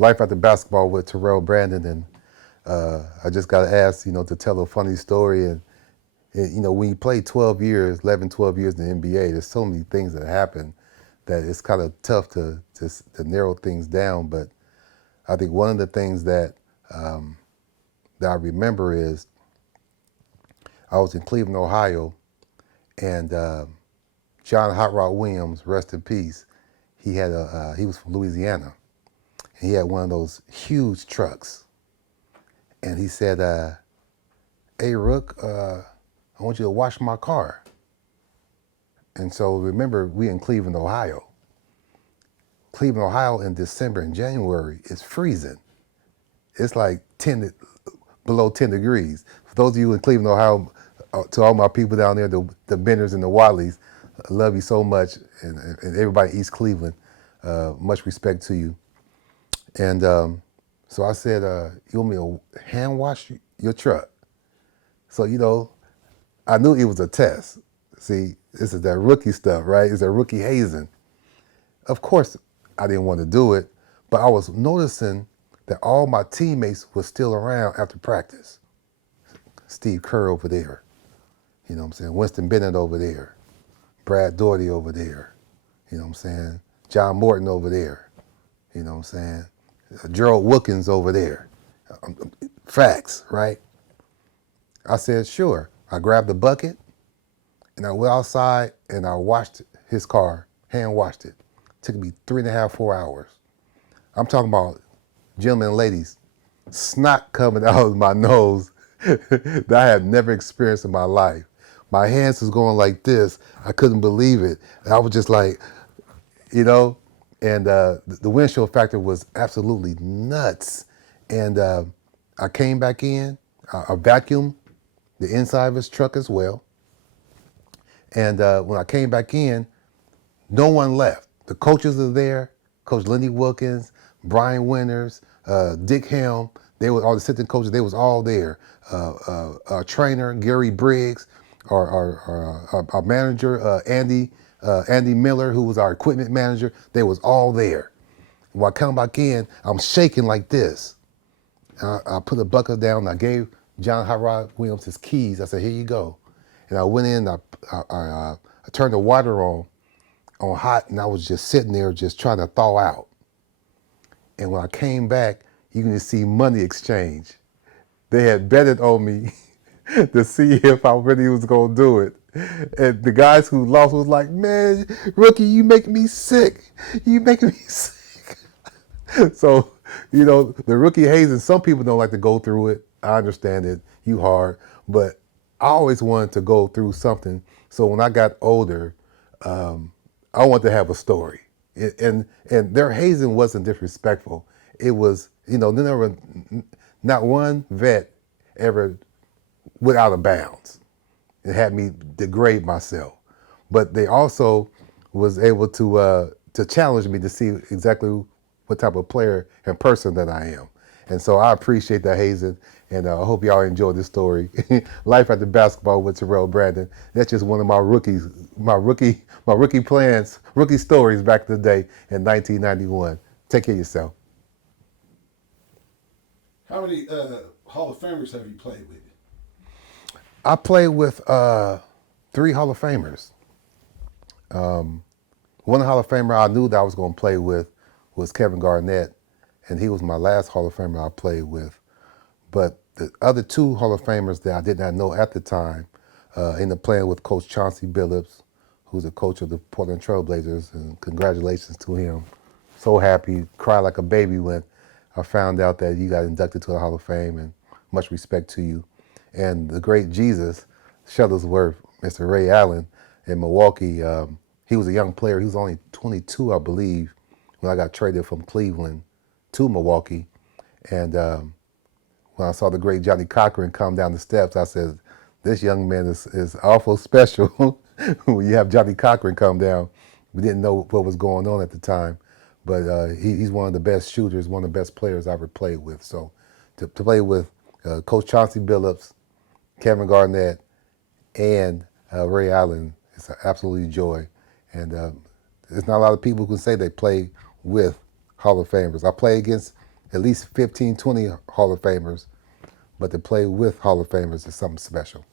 Life After Basketball with Terrell Brandon, and I just got asked, to tell a funny story. And when you play 12 years, 11, 12 years in the NBA, there's so many things that happen that it's kind of tough to narrow things down. But I think one of the things that I remember is I was in Cleveland, Ohio, and John Hot Rod Williams, rest in peace. He was from Louisiana. He had one of those huge trucks, and he said, "Hey Rook, I want you to wash my car." And so remember, we in Cleveland, Ohio. Cleveland, Ohio in December and January is freezing. It's like below 10 degrees. For those of you in Cleveland, Ohio, to all my people down there, the Benners and the Waleys, I love you so much, and everybody in East Cleveland, much respect to you. And so I said, you want me to hand wash your truck? So, I knew it was a test. See, this is that rookie stuff, right? It's that rookie hazing. Of course, I didn't want to do it, but I was noticing that all my teammates were still around after practice. Steve Kerr over there, you know what I'm saying? Winston Bennett over there, Brad Daugherty over there, you know what I'm saying? John Morton over there, you know what I'm saying? Gerald Wilkins over there. Facts, right? I said, sure. I grabbed the bucket and I went outside and I washed his car, hand washed it. Took me 3.5, 4 hours. I'm talking about, gentlemen and ladies, snot coming out of my nose that I had never experienced in my life. My hands was going like this. I couldn't believe it. I was just like, and the windshield factor was absolutely nuts. And I came back in, I vacuumed the inside of his truck as well. And when I came back in, no one left. The coaches are there, Coach Lenny Wilkins, Brian Winters, Dick Helm, they were all the assistant coaches, they was all there. Our trainer, Gary Briggs, our manager, Andy Miller, who was our equipment manager, they was all there. When I come back in, I'm shaking like this. I put the bucket down, and I gave John Hot Rod Williams his keys. I said, here you go. And I went in, I turned the water on hot, and I was just sitting there just trying to thaw out. And when I came back, you can just see money exchange. They had betted on me to see if I really was going to do it. And the guys who lost was like, man, Rookie, you make me sick. You make me sick. So, the rookie hazing, some people don't like to go through it. I understand it. You hard. But I always wanted to go through something. So when I got older, I wanted to have a story. And their hazing wasn't disrespectful. It was, not one vet ever went out of bounds and had me degrade myself. But they also was able to challenge me to see exactly what type of player and person that I am. And so I appreciate that hazing, and I hope y'all enjoy this story. Life After Basketball with Terrell Brandon. That's just one of my rookie plans, rookie stories back in the day in 1991. Take care of yourself. How many Hall of Famers have you played with? I played with 3 Hall of Famers. One Hall of Famer I knew that I was going to play with was Kevin Garnett, and he was my last Hall of Famer I played with. But the other 2 Hall of Famers that I did not know at the time, ended up playing with Coach Chauncey Billups, who's the coach of the Portland Trail Blazers, and congratulations to him. So happy, cried like a baby when I found out that you got inducted to the Hall of Fame, and much respect to you. And the great Jesus Shuttlesworth, Mr. Ray Allen in Milwaukee, he was a young player. He was only 22, I believe, when I got traded from Cleveland to Milwaukee. And when I saw the great Johnny Cochran come down the steps, I said, this young man is awful special. When you have Johnny Cochran come down, we didn't know what was going on at the time. But he's one of the best shooters, one of the best players I ever played with. So to play with Coach Chauncey Billups, Kevin Garnett, and Ray Allen, it's an absolutely joy. And there's not a lot of people who can say they play with Hall of Famers. I played against at least 15, 20 Hall of Famers, but to play with Hall of Famers is something special.